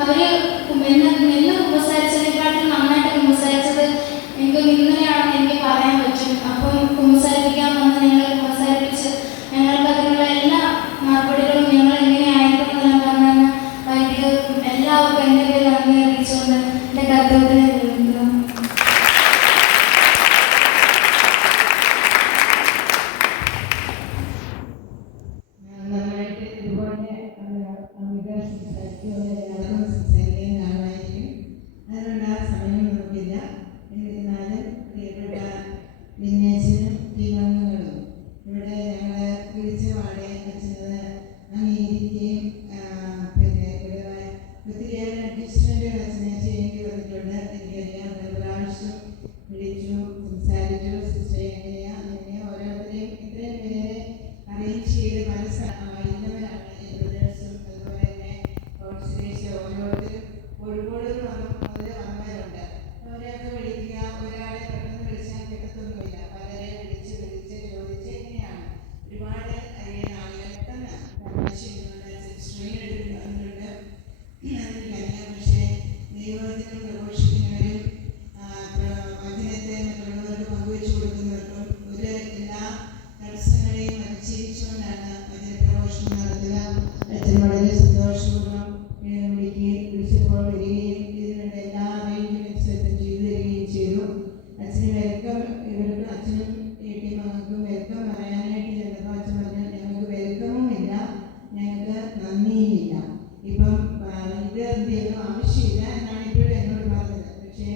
അവർ എന്നെ കുമ്പസാരിച്ചതിനെക്കാട്ടും നന്നായിട്ട് കുമ്പസാരിച്ചത് എനിക്ക് ഇന്നലെയാണെന്ന് എനിക്ക് പറയാൻ പറ്റും. അപ്പം കുമ്പസാരിപ്പിക്കാൻ വന്ന് ഞങ്ങളെ കുമ്പസാരിപ്പിച്ച് ഞങ്ങൾക്ക് അതിനുള്ള എല്ലാ മറുപടികളും ഞങ്ങൾ എങ്ങനെയായിരിക്കുന്നതെന്ന് പറഞ്ഞാൽ വൈദികർക്കും എല്ലാവർക്കും എൻ്റെ പേര് നന്ദി അറിയിച്ചുകൊണ്ട് എൻ്റെ കർത്തവ്യത്തിനെ നിർവഹിക്കുന്നു. വിന്യാസിനും ടീമംഗങ്ങളും ഇവിടെ ഞങ്ങൾ വിളിച്ച പാടെ അച്ഛനത് അംഗീകരിക്കുകയും ഇവിടെ ഒത്തിരിയേറെ അഡ്ജസ്റ്റ്മെൻറ്റുകൾ അച്ഛനെ ചെയ്യേണ്ടി വന്നിട്ടുണ്ട്. എനിക്കറിയാം പ്രാവശ്യം വിളിച്ചു സംസാരിച്ചു സിസ്റ്റർ എങ്ങനെയാണ് ഓരോരുത്തരെയും ഇത്രയും പേരെ അറേഞ്ച് ചെയ്ത് ഇന്നവരാണ് ബ്രദേഴ്സും അതുപോലെ തന്നെ കൗൺസിലേഴ്സ് ഓരോരുത്തരും കോഴിക്കോട് വന്നവരുണ്ട്. അവരെയൊക്കെ വിളിക്കുക, ഒരാളെ പെട്ടെന്ന് വിളിച്ചാൽ കിട്ടത്തൊന്നുമില്ല. പലരെ വിളിച്ച് ചോദിച്ച് എങ്ങനെയാണ് ഒരുപാട് ആളുകൾ പെട്ടെന്ന് ചെയ്യുന്നുണ്ട്. സ്ട്രെയിൻ എടുക്കുന്നുണ്ട് എനിക്കറിയാം. പക്ഷേ ദൈവവചനം പ്രഘോഷിക്കുന്നവരും വചനത്തെ മറ്റുള്ളവർക്ക് പങ്കുവെച്ചു കൊടുക്കുന്നവർക്കും എല്ലാ തടസ്സങ്ങളെയും അതിജീവിച്ചുകൊണ്ടാണ് വചനപ്രഘോഷണം നടത്തുക. അച്ഛൻ വളരെ സന്തോഷപൂർവ്വം വിളിച്ചപ്പോൾ വരികയും ഇതിനുള്ള എല്ലാ അറേഞ്ച്മെന്റ്സ് അച്ഛൻ ചെയ്തു തരികയും ചെയ്തു. അച്ഛന് വെൽക്കം ഇവർക്ക് അച്ഛനും ടീമംഗൾക്കും വെൽക്കം പറയാനായിട്ട് ചെന്നപ്പോൾ അച്ഛൻ പറഞ്ഞു ഞങ്ങൾക്ക് വെൽക്കമും ഇല്ല, ഞങ്ങൾക്ക് നന്ദിയും ഇല്ല. ഇപ്പം ഇത് എന്തെങ്കിലും ആവശ്യമില്ല എന്നാണ് ഇപ്പോഴും എന്നോട് പറഞ്ഞത്. പക്ഷേ